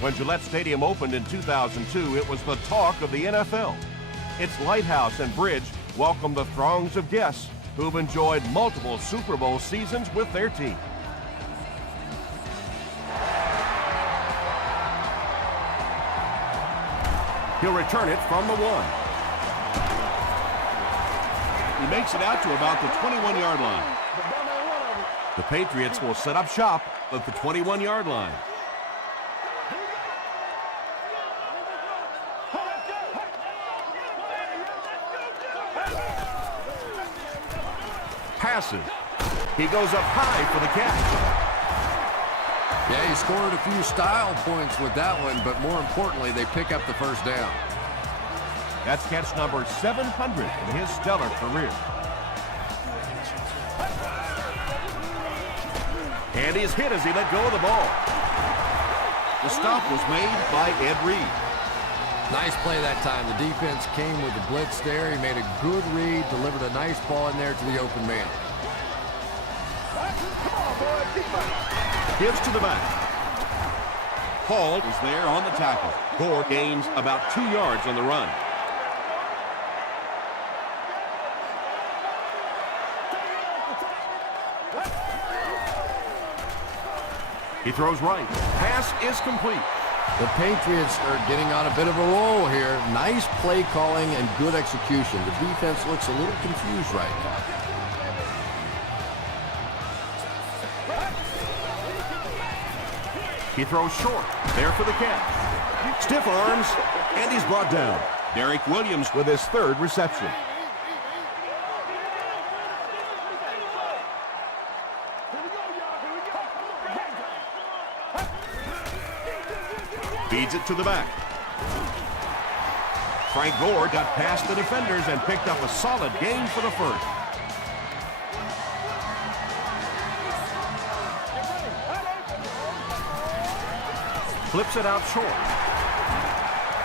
When Gillette Stadium opened in 2002, it was the talk of the NFL. Its lighthouse and bridge welcomed the throngs of guests who've enjoyed multiple Super Bowl seasons with their team. He'll return it from the 1. He makes it out to about the 21-yard line. The Patriots will set up shop at the 21-yard line. Passes. He goes up high for the catch. Yeah, he scored a few style points with that one, but more importantly, they pick up the first down. That's catch number 700 in his stellar career. And he's hit as he let go of the ball. The stop was made by Ed Reed. Nice play that time. The defense came with the blitz there. He made a good read, delivered a nice ball in there to the open man. Gives to the back. Hall is there on the tackle. Gore gains about 2 yards on the run. He throws right. Pass is complete. The Patriots are getting on a bit of a roll here. Nice play calling and good execution. The defense looks a little confused right now. He throws short. There for the catch. Stiff arms, and he's brought down. Derek Williams with his 3rd reception. Feeds it to the back. Frank Gore got past the defenders and picked up a solid gain for the 1st. Flips it out short.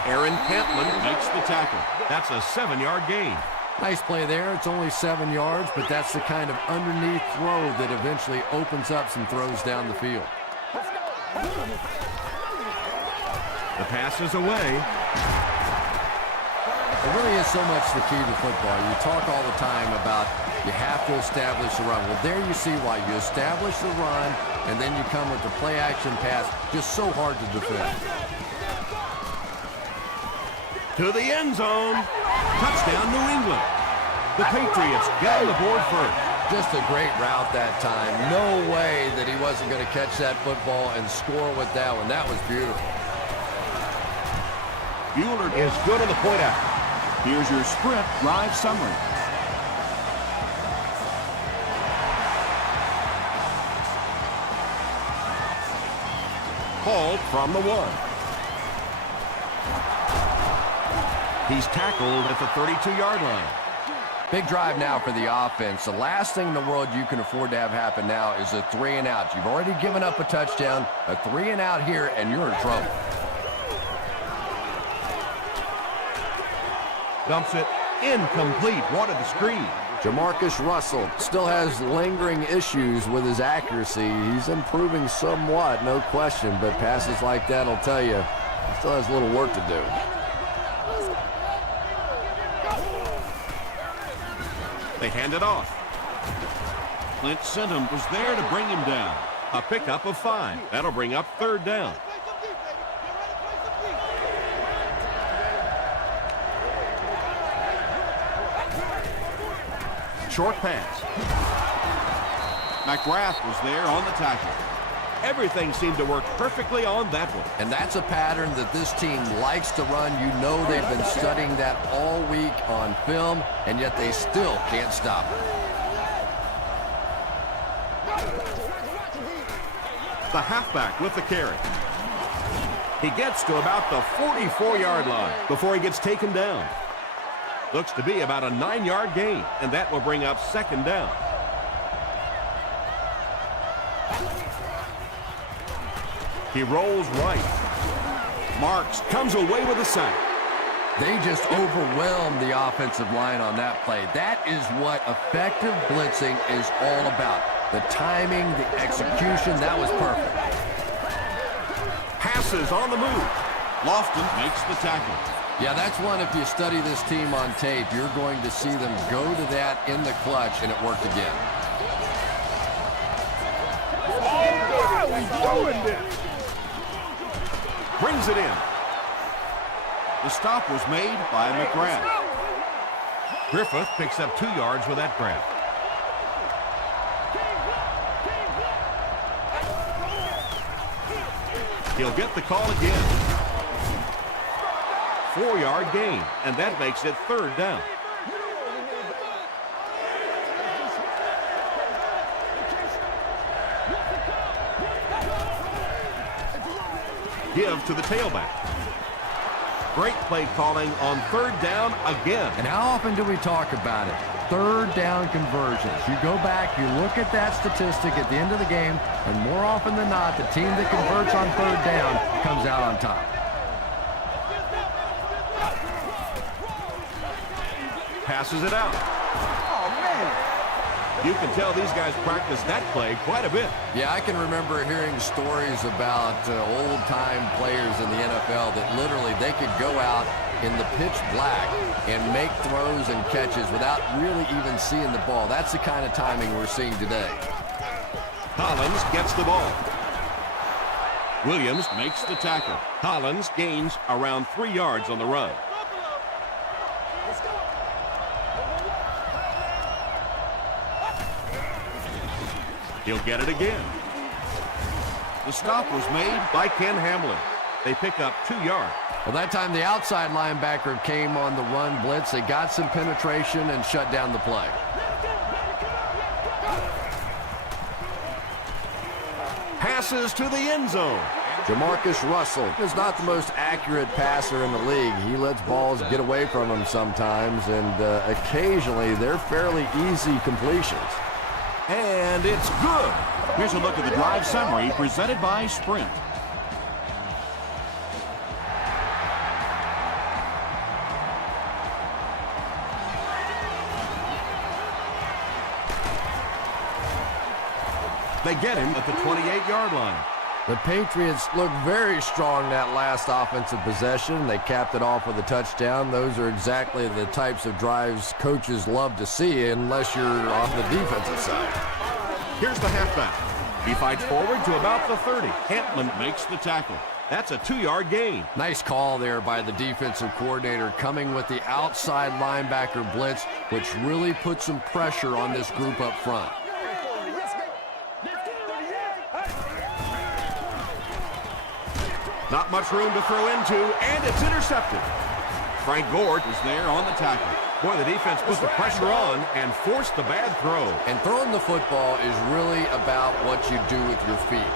Aaron Cantman makes the tackle. That's a 7-yard gain. Nice play there. It's only 7 yards, but that's the kind of underneath throw that eventually opens up some throws down the field. The pass is away. It really is so much the key to football. You talk all the time about you have to establish the run. Well, there you see why. You establish the run, and then you come with the play-action pass. Just so hard to defend. To the end zone. Touchdown, New England. The Patriots get on the board first. Just a great route that time. No way that he wasn't going to catch that football and score with that one. That was beautiful. Bueller is good on the point after. Here's your sprint drive summary. Called from the 1. He's tackled at the 32-yard line. Big drive now for the offense. The last thing in the world you can afford to have happen now is a 3-and-out. You've already given up a touchdown, a 3-and-out here, and you're in trouble. Dumps it incomplete. Wanted the screen. Jamarcus Russell still has lingering issues with his accuracy. He's improving somewhat, no question, but passes like that will tell you he still has a little work to do. They hand it off. Clint Sentum was there to bring him down. A pickup of 5. That'll bring up 3rd down. Short pass. McGrath was there on the tackle. Everything seemed to work perfectly on that one. And that's a pattern that this team likes to run. You know they've been studying that all week on film, and yet they still can't stop it. The halfback with the carry. He gets to about the 44-yard line before he gets taken down. Looks to be about a 9-yard gain, and that will bring up 2nd down. He rolls right. Marks comes away with a sack. They just overwhelmed the offensive line on that play. That is what effective blitzing is all about. The timing, the execution, that was perfect. Pass Misses on the move. Lofton makes the tackle. Yeah, that's one, if you study this team on tape, you're going to see them go to that in the clutch, and it worked again. Brings it in. The stop was made by McGrath. Griffith picks up 2 yards with that grab. He'll get the call again. 4-yard gain, and that makes it 3rd down. Give to the tailback. Great play calling on 3rd down again. And how often do we talk about it? 3rd down conversions. You go back, you look at that statistic at the end of the game, and more often than not, the team that converts on 3rd down comes out on top. Passes it out. Oh, man. You can tell these guys practice that play quite a bit. Yeah, I can remember hearing stories about old-time players in the NFL that literally they could go out in the pitch black and make throws and catches without really even seeing the ball. That's the kind of timing we're seeing today. Collins gets the ball. Williams makes the tackle. Collins gains around 3 yards on the run. He'll get it again. The stop was made by Ken Hamlin. They pick up 2 yards. Well, that time the outside linebacker came on the run blitz. They got some penetration and shut down the play. Passes to the end zone. Jamarcus Russell is not the most accurate passer in the league. He lets balls get away from him sometimes, and occasionally they're fairly easy completions. And it's good. Here's a look at the drive summary presented by Sprint. They get him at the 28-yard line. The Patriots look very strong that last offensive possession. They capped it off with a touchdown. Those are exactly the types of drives coaches love to see unless you're on the defensive side. Here's the halfback. He fights forward to about the 30. Hampman makes the tackle. That's a 2-yard gain. Nice call there by the defensive coordinator, coming with the outside linebacker blitz, which really puts some pressure on this group up front. Not much room to throw into, and it's intercepted. Frank Gore is there on the tackle. Boy, the defense put the pressure on and forced the bad throw. And throwing the football is really about what you do with your feet.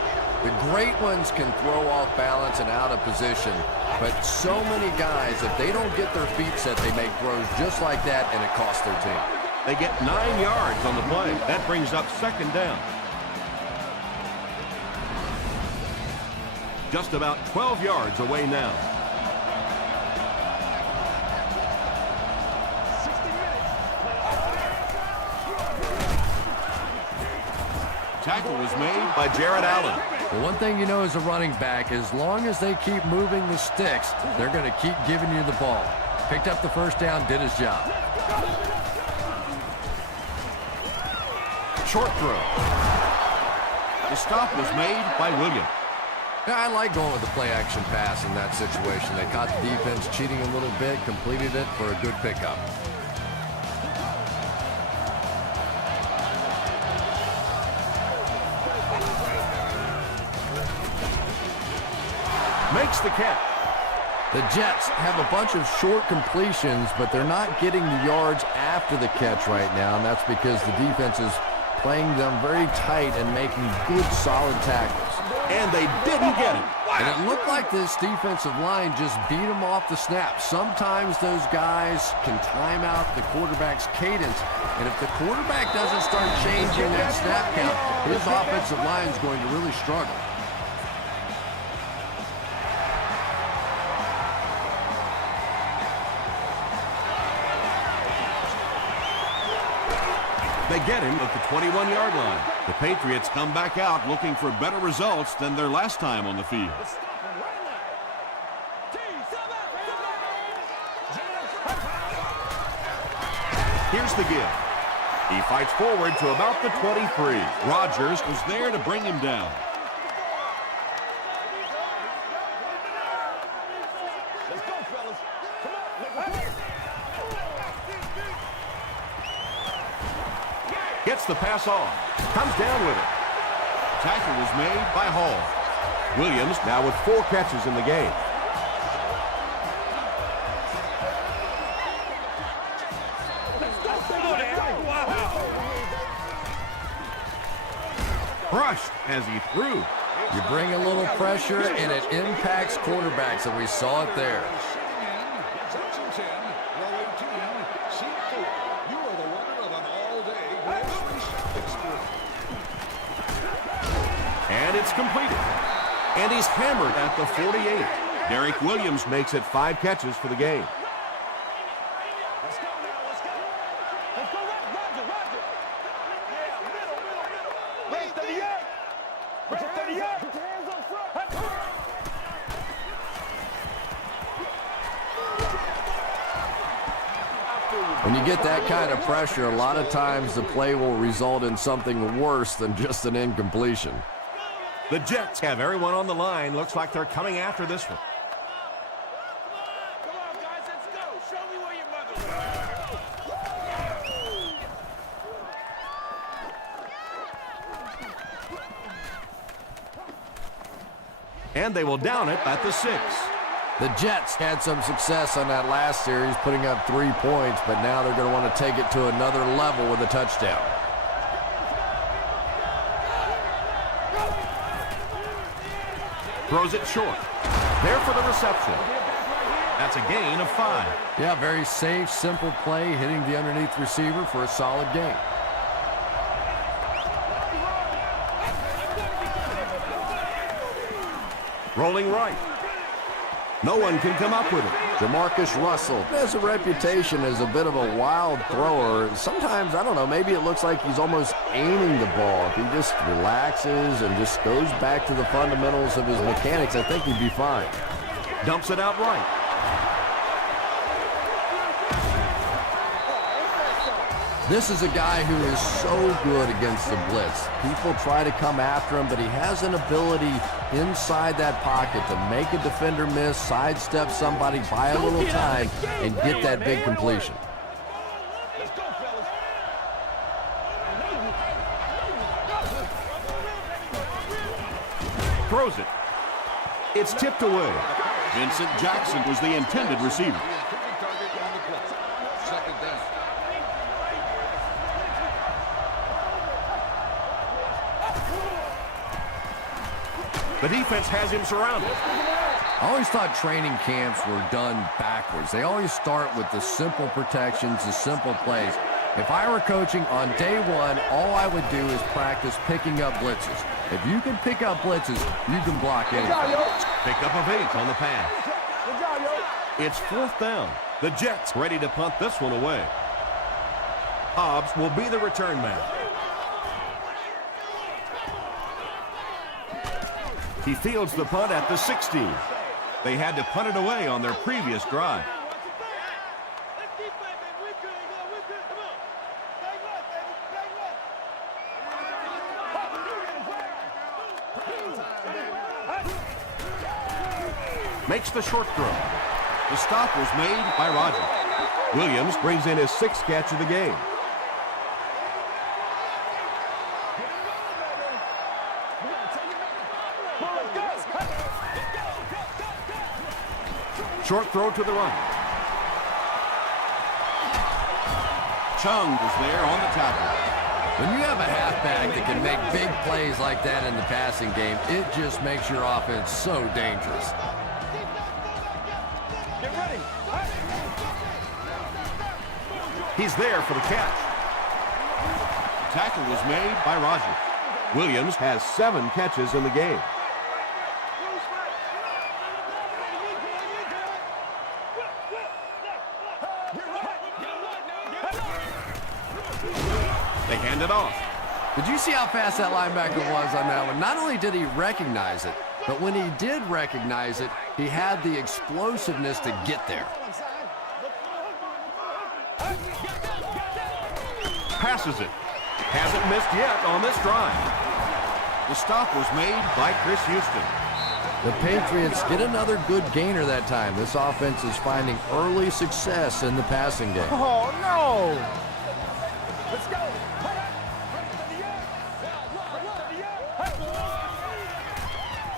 The great ones can throw off balance and out of position, but so many guys, if they don't get their feet set, they make throws just like that, and it costs their team. They get 9 yards on the play. That brings up 2nd down. Just about 12 yards away now. Tackle was made by Jared Allen. Well, one thing you know as a running back, as long as they keep moving the sticks, they're going to keep giving you the ball. Picked up the 1st down, did his job. Short throw. The stop was made by Williams. Yeah, I like going with the play-action pass in that situation. They caught the defense cheating a little bit, completed it for a good pickup. Makes the catch. The Jets have a bunch of short completions, but they're not getting the yards after the catch right now, and that's because the defense is playing them very tight and making good, solid tackles. And they didn't get it. And it looked like this defensive line just beat them off the snap. Sometimes those guys can time out the quarterback's cadence, and if the quarterback doesn't start changing that snap count, his offensive line is going to really struggle. They get him at the 21-yard line. The Patriots come back out looking for better results than their last time on the field. Here's the give. He fights forward to about the 23. Rodgers was there to bring him down. Gets the pass on. Comes down with it. Tackle was made by Hall. Williams now with 4 catches in the game. Crushed as he threw. You bring a little pressure, and it impacts quarterbacks, and we saw it there. And it's completed. And he's hammered at the 48. Derek Williams makes it 5 catches for the game. Let's go now, let's go. Let's go, Roger, Roger. Yeah, middle. Wait, 38. Put your 38. Put your hands up front. When you get that kind of pressure, a lot of times the play will result in something worse than just an incompletion. The Jets have everyone on the line. Looks like they're coming after this one. Come on, guys, let's go. Show me where your mother is. And they will down it at the 6. The Jets had some success on that last series, putting up 3 points, but now they're going to want to take it to another level with a touchdown. Throws it short. There for the reception. That's a gain of 5. Yeah, very safe, simple play, hitting the underneath receiver for a solid gain. Rolling right. No one can come up with it. Jamarcus Russell has a reputation as a bit of a wild thrower. Sometimes, I don't know, maybe it looks like he's almost aiming the ball. If he just relaxes and just goes back to the fundamentals of his mechanics, I think he'd be fine. Dumps it out right. This is a guy who is so good against the blitz. People try to come after him, but he has an ability inside that pocket to make a defender miss, sidestep somebody, buy a little time, and get that big completion. Let's go, fellas. Throws it. It's tipped away. Vincent Jackson was the intended receiver. The defense has him surrounded. I always thought training camps were done backwards. They always start with the simple protections, the simple plays. If I were coaching on day one, all I would do is practice picking up blitzes. If you can pick up blitzes, you can block anything. Pick up of 8 on the pass. Good job, yo. It's 4th down. The Jets ready to punt this one away. Hobbs will be the return man. He fields the punt at the 16. They had to punt it away on their previous drive. Makes the short throw. The stop was made by Rodgers. Williams brings in his 6th catch of the game. Short throw to the right. Chung was there on the tackle. When you have a halfback that can make big plays like that in the passing game, it just makes your offense so dangerous. Get ready. He's there for the catch. Tackle was made by Rodgers. Williams has 7 catches in the game. They hand it off. Did you see how fast that linebacker was on that one? Not only did he recognize it, but when he did recognize it, he had the explosiveness to get there. passes it. Hasn't missed yet on this drive. The stop was made by Chris Houston. The Patriots get another good gainer that time. This offense is finding early success in the passing game. Oh, no! Let's go!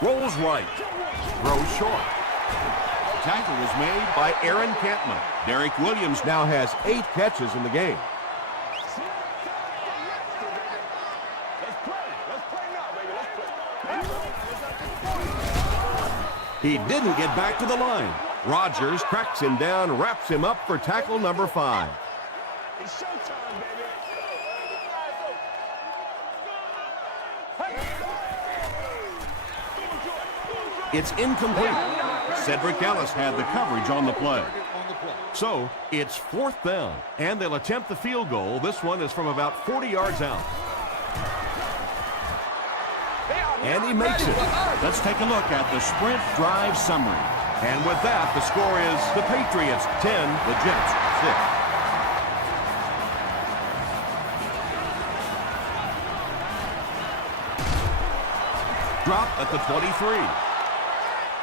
Rolls right. Throws short. Tackle was made By Aaron Campman. Derek Williams now has 8 catches in the game. He didn't get back to the line. Rodgers tracks him down, wraps him up for tackle number 5. It's showtime, baby. It's incomplete. Cedric Ellis had the coverage on the play. So, it's 4th down, and they'll attempt the field goal. This one is from about 40 yards out. And he makes it. Let's take a look at the sprint drive summary. And with that, the score is the Patriots 10, the Jets 6. Drop at the 23.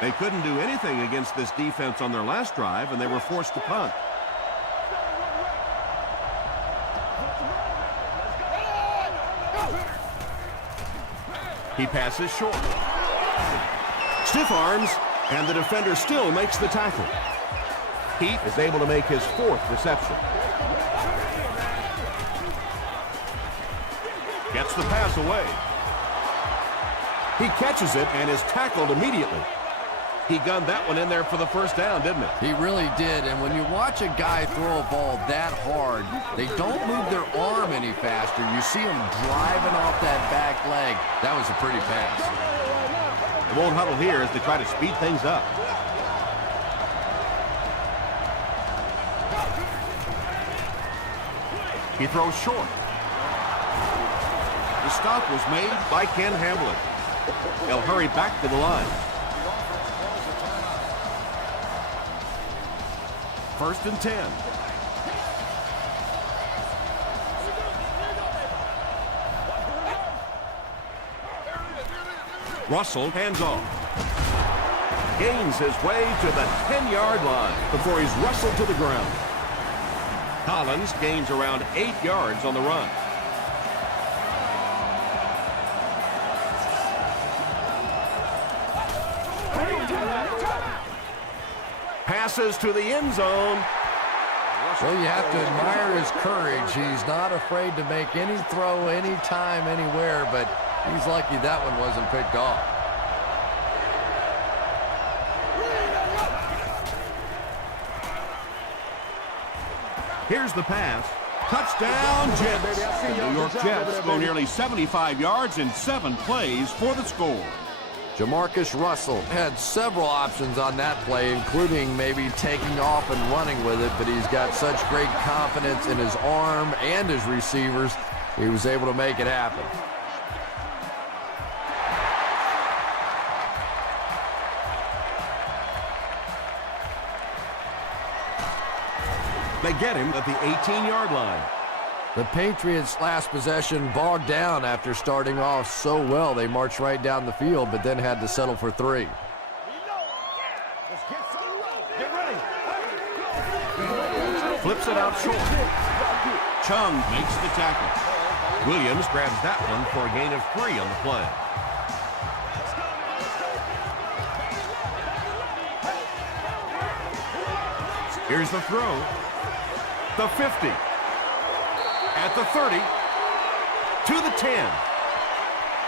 They couldn't do anything against this defense on their last drive, and they were forced to punt. He passes short. Stiff arms, and the defender still makes the tackle. Heath is able to make his 4th reception. Gets the pass away. He catches it and is tackled immediately. He gunned that one in there for the first down, didn't he? He really did, and when you watch a guy throw a ball that hard, they don't move their arm any faster. You see them driving off that back leg. That was a pretty pass. They won't huddle here as they try to speed things up. He throws short. The stop was made By Ken Hamlin. They'll hurry back to the line. 1st and 10. Russell hands off. Gains his way to the 10-yard line before he's wrestled to the ground. Collins gains around 8 yards on the run. Passes to the end zone. Well, you have to admire his courage. He's not afraid to make any throw, anytime, anywhere, but he's lucky that one wasn't picked off. Here's the pass. Touchdown, Jets. The New York Jets go nearly 75 yards in 7 plays for the score. Jamarcus Russell had several options on that play, including maybe taking off and running with it, but he's got such great confidence in his arm and his receivers, he was able to make it happen. They get him at the 18-yard line. The Patriots' last possession bogged down after starting off so well. They marched right down the field, but then had to settle for 3. Flips it out short. Chung makes the tackle. Williams grabs that one for a gain of 3 on the play. Here's the throw. The 50. At the 30. To the 10.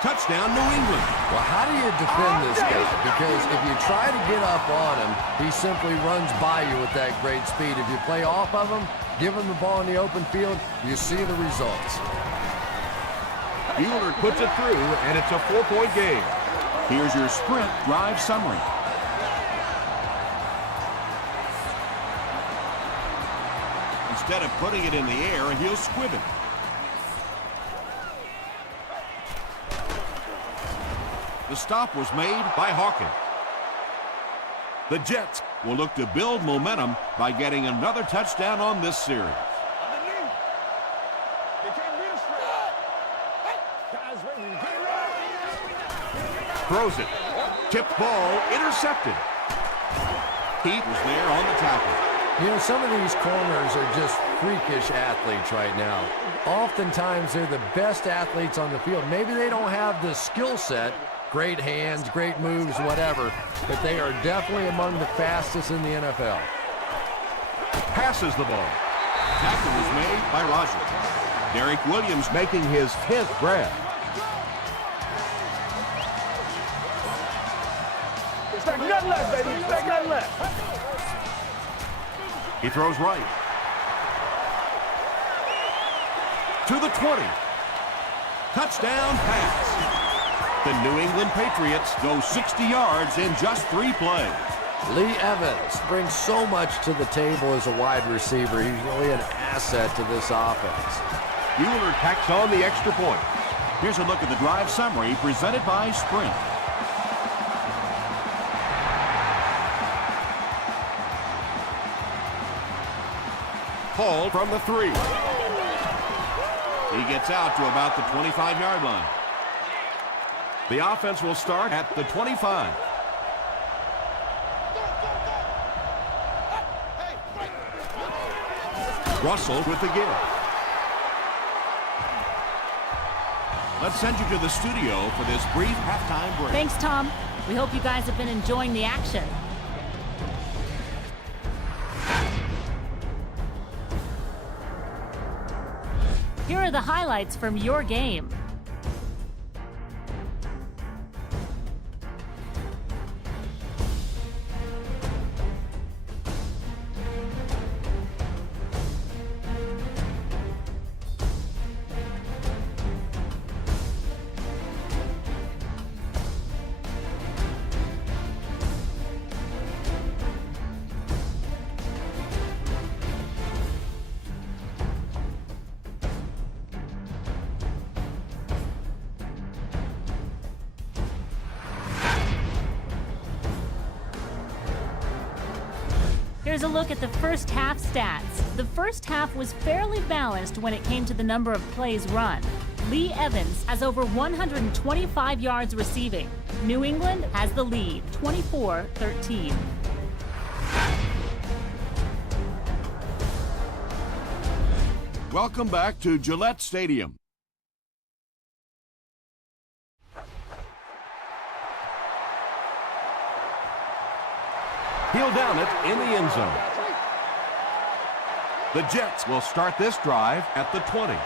Touchdown, New England. Well, how do you defend this guy? Because if you try to get up on him, he simply runs by you with that great speed. If you play off of him, give him the ball in the open field, you see the results. Bueller puts it through, and it's a 4-point game. Here's your sprint drive summary. Instead of putting it in the air, he'll squib it. The stop was made by Hawkins. The Jets will look to build momentum by getting another touchdown on this series. They came Throws it. Tipped ball, intercepted. Heat was there on the tackle. You know, some of these corners are just freakish athletes right now. Oftentimes, they're the best athletes on the field. Maybe they don't have the skill set, great hands, great moves, whatever, but they are definitely among the fastest in the NFL. Passes the ball. Tackle was made by Rogers. Derek Williams making his 10th grab. Expect nothing less, baby. Expect nothing less. He throws right. To the 20. Touchdown pass. The New England Patriots go 60 yards in just 3 plays. Lee Evans brings so much to the table as a wide receiver. He's really an asset to this offense. Mueller tacks on the extra point. Here's a look at the drive summary presented by Sprint. Paul from the 3. He gets out to about the 25-yard line. The offense will start at the 25. Russell with the give. Let's send you to the studio for this brief halftime break. Thanks, Tom. We hope you guys have been enjoying the action. Here are the highlights from your game. Here's a look at the first half stats. The first half was fairly balanced when it came to the number of plays run. Lee Evans has over 125 yards receiving. New England has the lead, 24-13. Welcome back to Gillette Stadium. He'll down it in the end zone. The Jets will start this drive at the 20.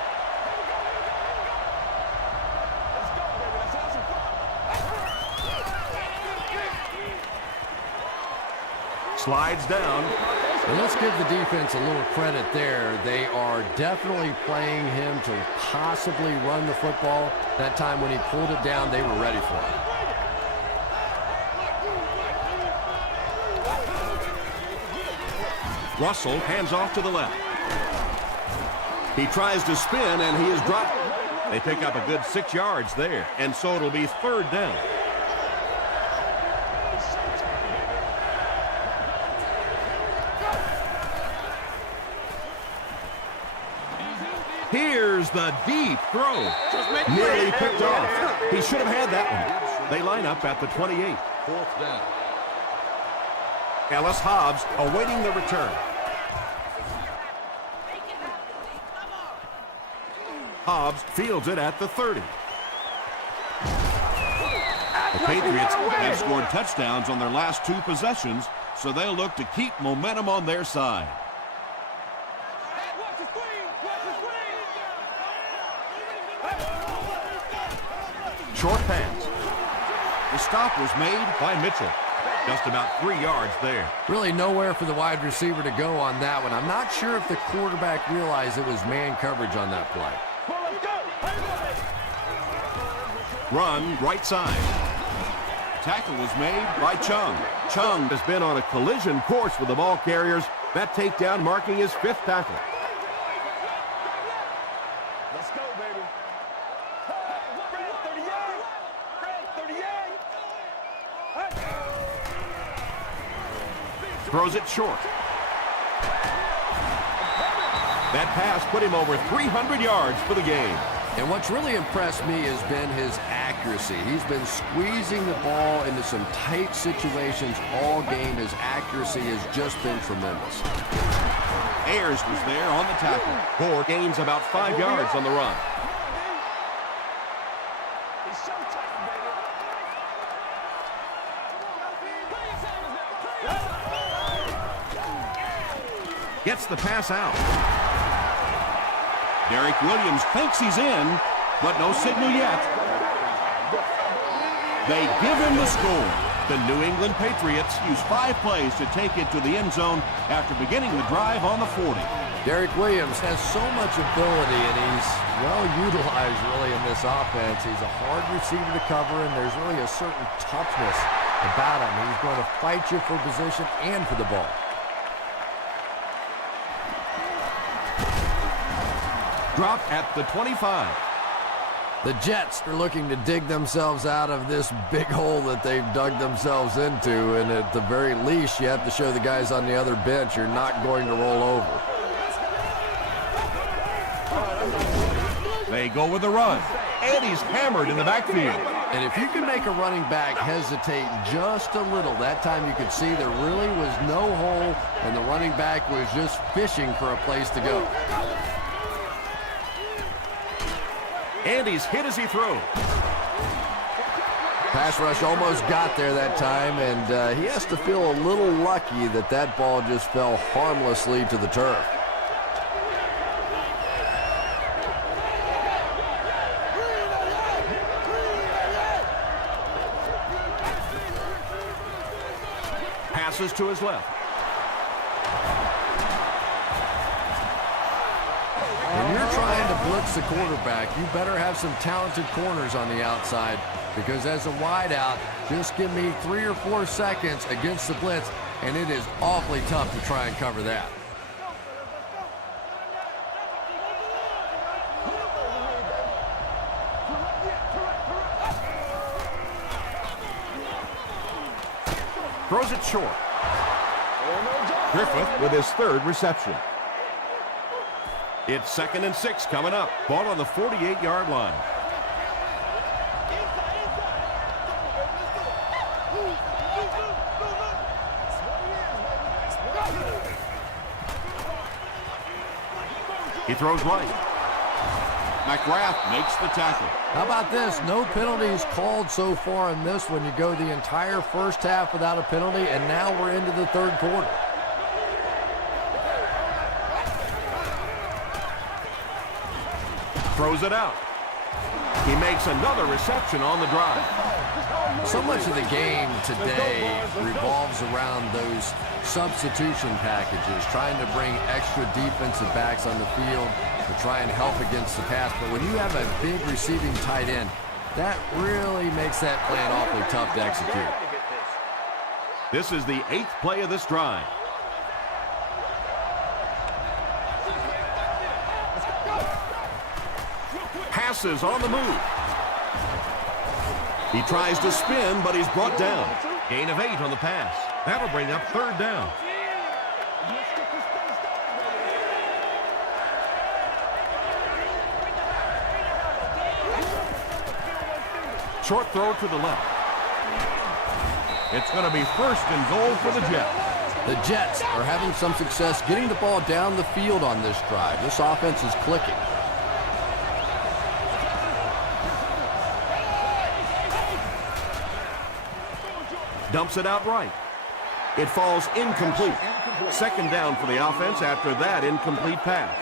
Slides down. And let's give the defense a little credit there. They are definitely playing him to possibly run the football. That time when he pulled it down, they were ready for it. Russell hands off to the left. He tries to spin, and he is dropped. They pick up a good 6 yards there, and so it'll be 3rd down. Here's the deep throw. Nearly picked off. He should have had that one. They line up at the 28. 4th down. Ellis Hobbs awaiting the return. Hobbs fields it at the 30. The Patriots have scored touchdowns on their last 2 possessions, so they'll look to keep momentum on their side. Short pass. The stop was made By Mitchell. Just about 3 yards there. Really nowhere for the wide receiver to go on that one. I'm not sure if the quarterback realized it was man coverage on that play. Run right side. Tackle was made by Chung. Chung has been on a collision course with the ball carriers. That takedown marking his 5th tackle. Let's go, baby. Fred, 38. Fred, 38. Throws it short. That pass put him over 300 yards for the game. And what's really impressed me has been his accuracy. accuracy. He's been squeezing the ball into some tight situations all game. His accuracy has just been tremendous. Ayers was there on the tackle. Gore gains about 5 yards on the run. Gets the pass out. Derek Williams thinks he's in, but no signal yet. They give him the score. The New England Patriots use 5 plays to take it to the end zone after beginning the drive on the 40. Derek Williams has so much ability, and he's well utilized really in this offense. He's a hard receiver to cover, and there's really a certain toughness about him. He's going to fight you for position and for the ball. Dropped at the 25. The Jets are looking to dig themselves out of this big hole that they've dug themselves into, and at the very least, you have to show the guys on the other bench you're not going to roll over. They go with the run. And he's hammered in the backfield. And if you can make a running back hesitate just a little, that time you could see there really was no hole, and the running back was just fishing for a place to go. And he's hit as he throws. Pass rush almost got there that time, and he has to feel a little lucky that that ball just fell harmlessly to the turf. Passes to his left. When you're trying to blitz the quarterback, you better have some talented corners on the outside, because as a wideout, just give me 3 or 4 seconds against the blitz, and it is awfully tough to try and cover that. Throws it short. Griffith with his 3rd reception. It's 2nd and 6 coming up. Ball on the 48-yard line. He throws right. McGrath makes the tackle. How about this? No penalties called so far in this one. You go the entire first half without a penalty, and now we're into the 3rd quarter. Throws it out. He makes another reception on the drive. So much of the game today revolves around those substitution packages, trying to bring extra defensive backs on the field to try and help against the pass. But when you have a big receiving tight end, that really makes that plan awfully tough to execute. This is the 8th play of this drive. Passes on the move. He tries to spin, but he's brought down. Gain of 8 on the pass. That'll bring up 3rd down. Short throw to the left. It's going to be 1st and goal for the Jets. The Jets are having some success getting the ball down the field on this drive. This offense is clicking. Dumps it out right. It falls incomplete. 2nd down for the offense after that incomplete pass.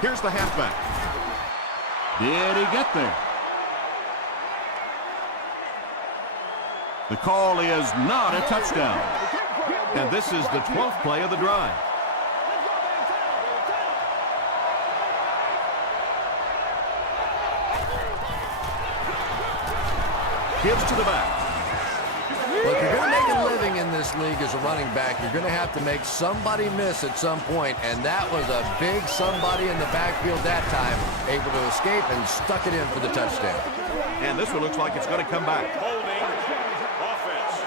Here's the halfback. Did he get there? The call is not a touchdown. And this is the 12th play of the drive. Gives to the back. Well, if you're going to make a living in this league as a running back, you're going to have to make somebody miss at some point, and that was a big somebody in the backfield that time, able to escape and stuck it in for the touchdown. And this one looks like it's going to come back. Holding offense.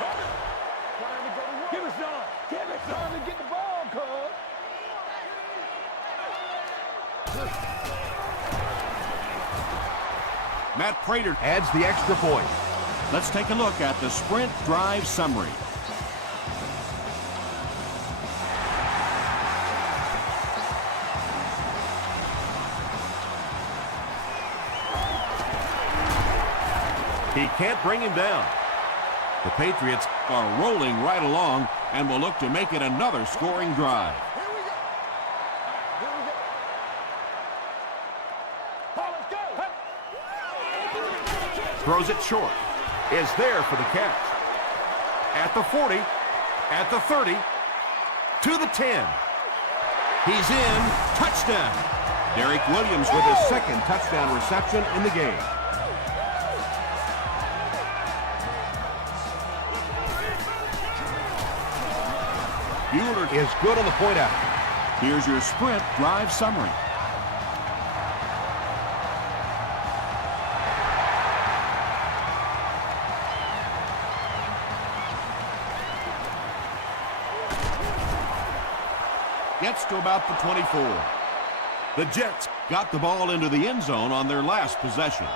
Matt Prater Adds the extra point. Let's take a look at the sprint drive summary. He can't bring him down. The Patriots are rolling right along and will look to make it another scoring drive. Throws it short. Is there for the catch. At the 40. At the 30. To the 10. He's in. Touchdown. Derek Williams with his second touchdown reception in the game. Bueller is good on the point out. Here's your sprint drive summary. Gets to about the 24. The Jets got the ball into the end zone on their last possession.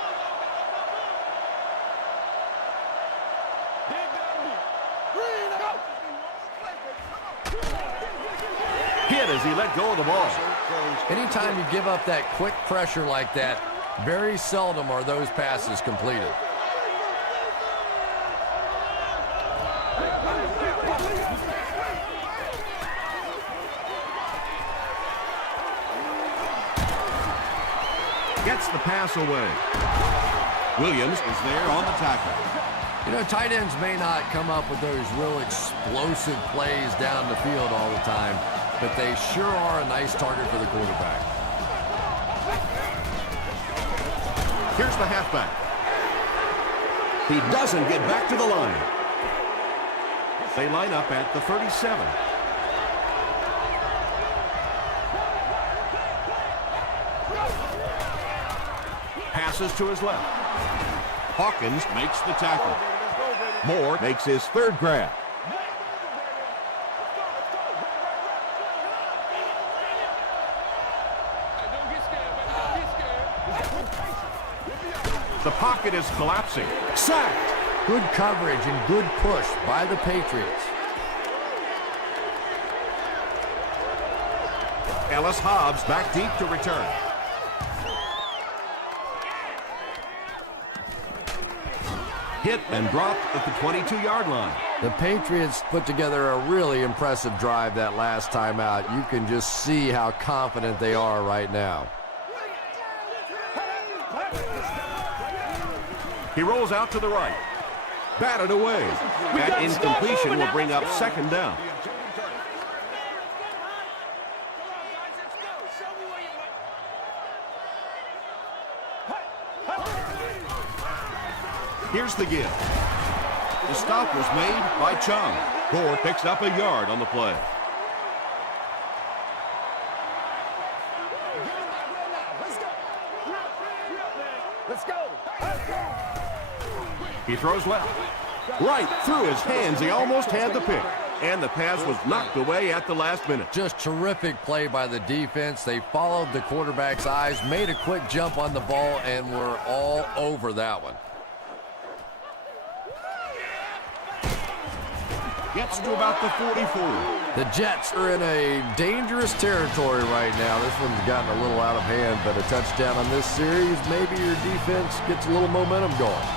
Hit as he let go of the ball. Anytime you give up that quick pressure like that, very seldom are those passes completed. Gets the pass away. Williams is there on the tackle. You know, tight ends may not come up with those real explosive plays down the field all the time, but they sure are a nice target for the quarterback. Here's the halfback. He doesn't get back to the line. They line up at the 37. Passes to his left. Hawkins Makes the tackle. Moore makes his third grab. The pocket is collapsing. Sacked. Good coverage and good push by the Patriots. Ellis Hobbs back deep to return. Hit and dropped at the 22-yard line. The Patriots put together a really impressive drive that last time out. You can just see how confident they are right now. He rolls out to the right. Batted away. That incompletion will bring up second down. Here's the give. The stop was made by Chung. Gore picks up a yard on the play. Let's go. He throws left. Right through his hands. He almost had the pick. And the pass was knocked away at the last minute. Just terrific play by the defense. They followed the quarterback's eyes, made a quick jump on the ball, and were all over that one. Gets to about the 44. The Jets are in a dangerous territory right now. This one's gotten a little out of hand, but a touchdown on this series, maybe your defense gets a little momentum going.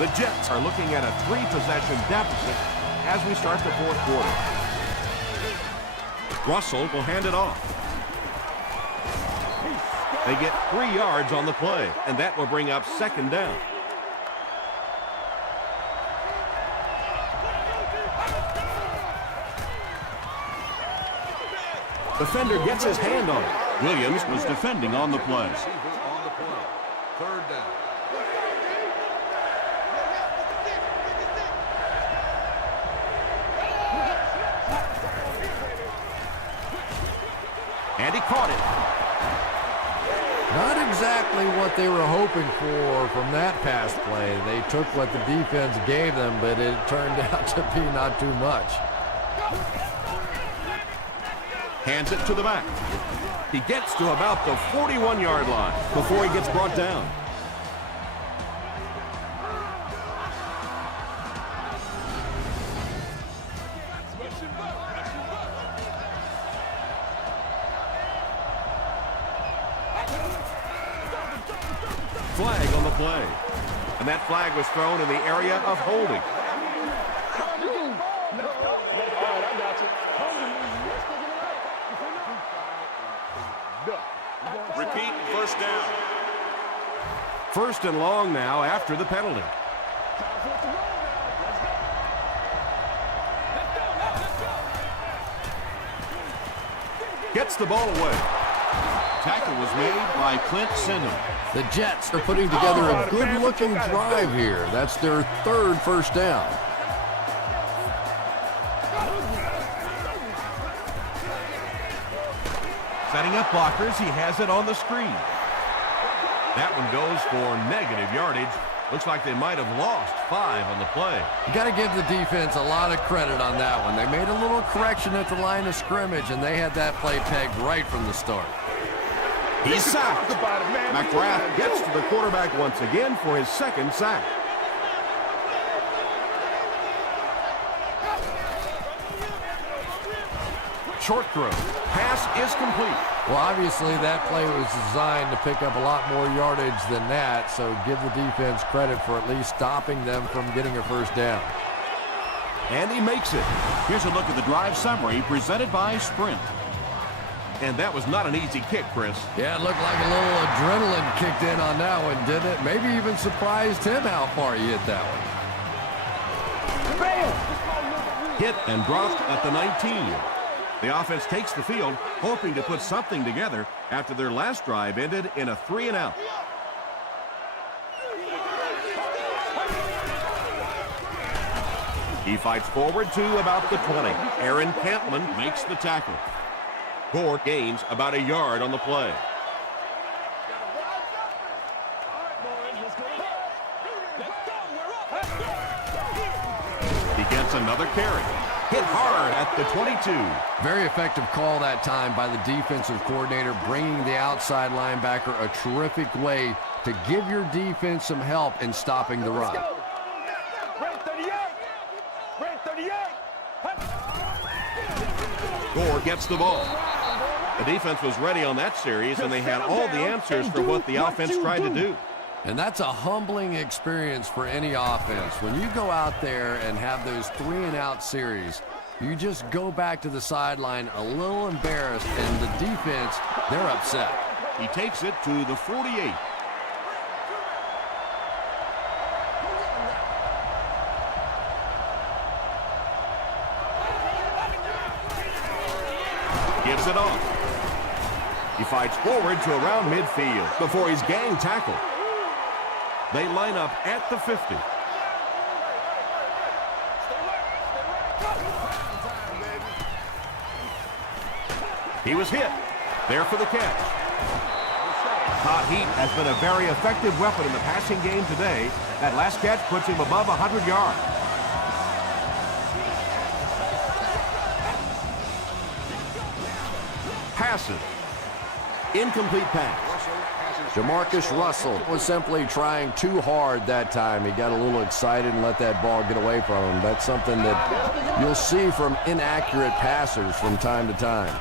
The Jets are looking at a 3-possession deficit as we start the fourth quarter. Russell will hand it off. They get 3 yards on the play, and that will bring up second down. Defender gets his hand on it. Williams was defending on the play. Third down. And he caught it. Not exactly what they were hoping for from that pass play. They took what the defense gave them, but it turned out to be not too much. Hands it to the back. He gets to about the 41-yard line before he gets brought down. Flag on the play. And that flag was thrown in the area of holding. Repeat, first down. First and long now after the penalty. Gets the ball away. Tackle was made by Clint Sinham. The Jets are putting together a good-looking drive here. That's their third first down. Setting up blockers, he has it on the screen. That one goes for negative yardage. Looks like they might have lost 5 on the play. You got to give the defense a lot of credit on that one. They made a little correction at the line of scrimmage, and they had that play pegged right from the start. He's sacked. McGrath gets to the quarterback once again for his second sack. Short throw. Pass is complete. Well, obviously that play was designed to pick up a lot more yardage than that, so give the defense credit for at least stopping them from getting a first down. And he makes it. Here's a look at the drive summary presented by Sprint. And that was not an easy kick, Chris. Yeah, it looked like a little adrenaline kicked in on that one, didn't it? Maybe even surprised him how far he hit that one. Hit and dropped at the 19. The offense takes the field, hoping to put something together after their last drive ended in a 3-and-out. He fights forward to about the 20. Aaron Campman makes the tackle. Gore gains about a yard on the play. He gets another carry. Hit hard at the 22. Very effective call that time by the defensive coordinator, bringing the outside linebacker a terrific way to give your defense some help in stopping the run. Gore gets the ball. The defense was ready on that series, and they had all the answers for what the offense tried to do. And that's a humbling experience for any offense. When you go out there and have those 3-and-out series, you just go back to the sideline a little embarrassed, and the defense, they're upset. He takes it to the 48. Gives it off. He fights forward to around midfield before he's gang tackled. They line up at the 50. He was hit. There for the catch. Hot heat has been a very effective weapon in the passing game today. That last catch puts him above 100 yards. Passes. Incomplete pass. Jamarcus Russell was simply trying too hard that time. He got a little excited and let that ball get away from him. That's something that you'll see from inaccurate passers from time to time.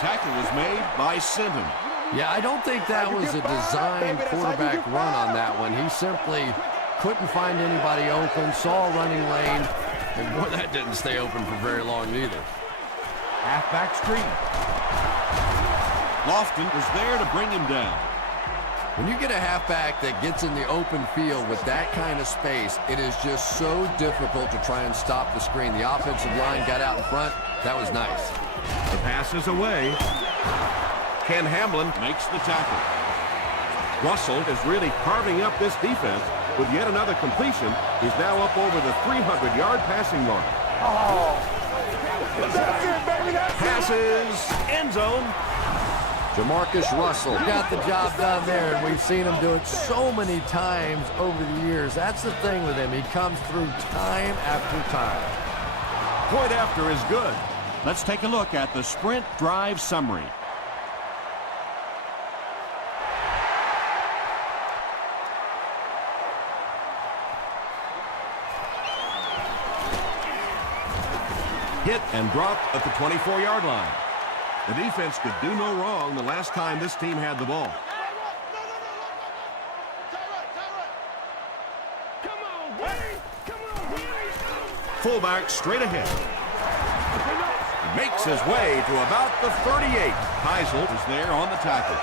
Tackle was made by Sinham. Yeah, I don't think that was a designed quarterback run on that one. He simply couldn't find anybody open, saw a running lane, and boy, that didn't stay open for very long neither. Halfback screen. Lofton was there to bring him down. When you get a halfback that gets in the open field with that kind of space, it is just so difficult to try and stop the screen. The offensive line got out in front. That was nice. The pass is away. Ken Hamlin Makes the tackle. Russell is really carving up this defense with yet another completion. He's now up over the 300-yard passing mark. Passes, end zone. Jamarcus Russell got the job done there, and we've seen him do it so many times over the years. That's the thing with him. He comes through time after time. point after is good. Let's take a look at the sprint drive summary. Hit and dropped at the 24-yard line. The defense could do no wrong the last time this team had the ball. Fullback straight ahead. Makes his way to about the 38. Heisel is there on the tackle.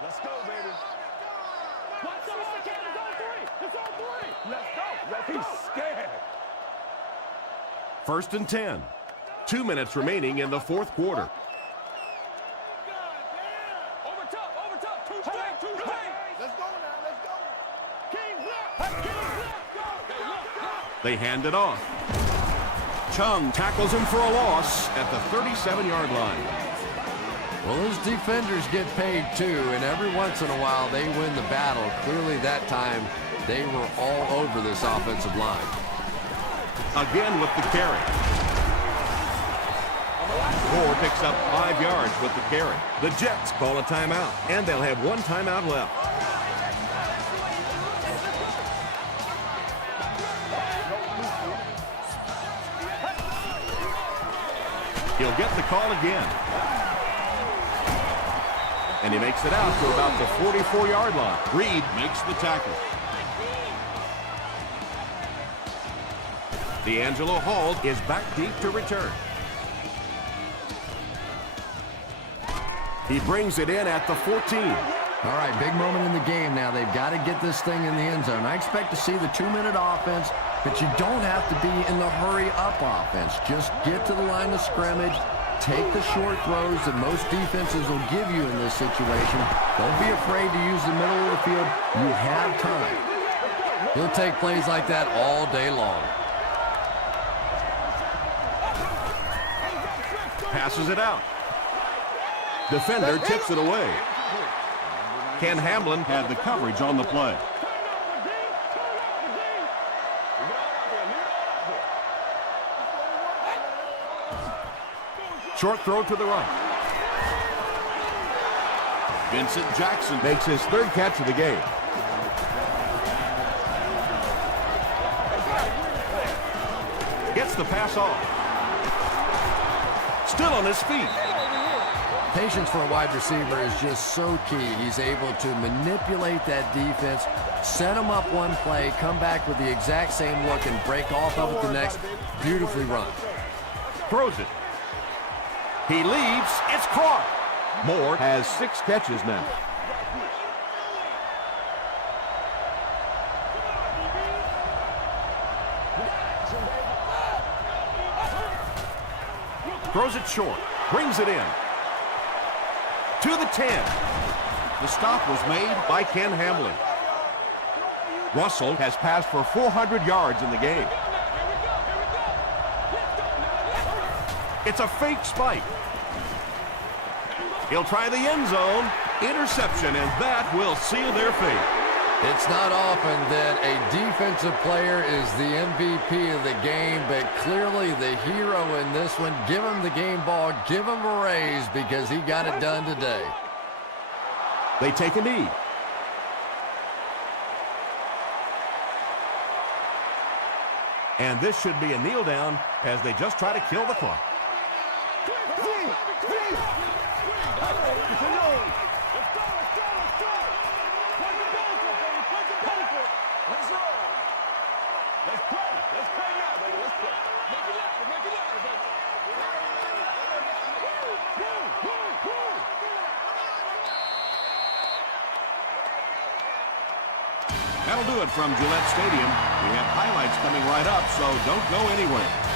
Let's go, baby. What's up? It's on three. It's on three. Let's go. He's scared. 1st and 10. 2 minutes remaining in the fourth quarter. Over top. Two straight. Let's go now. Let's go. King's left. They hand it off. Chung tackles him for a loss at the 37-yard line. Well, those defenders get paid too, and every once in a while they win the battle. Clearly that time they were all over this offensive line. Again with the carry. Moore picks up 5 yards with the carry. The Jets call a timeout, and they'll have 1 timeout left. He'll get the call again. And he makes it out to about the 44-yard line. Reed makes the tackle. D'Angelo Hall is back deep to return. He brings it in at the 14. All right, big moment in the game now. They've got to get this thing in the end zone. I expect to see the 2-minute offense, but you don't have to be in the hurry-up offense. Just get to the line of scrimmage, take the short throws that most defenses will give you in this situation. Don't be afraid to use the middle of the field. You have time. He'll take plays like that all day long. Passes it out. Defender tips it away. Ken Hamlin Had the coverage on the play. Short throw to the right. Vincent Jackson Makes his 3rd catch of the game. Gets the pass off. Still on his feet. Patience for a wide receiver is just so key. He's able to manipulate that defense, set them up one play, come back with the exact same look, and break off of it the next. Beautifully run. Throws it. He leaves. It's caught. Moore has 6 catches now. Throws it short. Brings it in. To the 10. The stop was made By Ken Hamlin. Russell has passed for 400 yards in the game. It's a fake spike. He'll try the end zone. Interception, and that will seal their fate. It's not often that a defensive player is the MVP of the game, but clearly the hero in this one. Give him the game ball, give him a raise because he got it done today. They take a knee. And this should be a kneel down as they just try to kill the clock. That'll do it from Gillette Stadium. We have highlights coming right up, so don't go anywhere.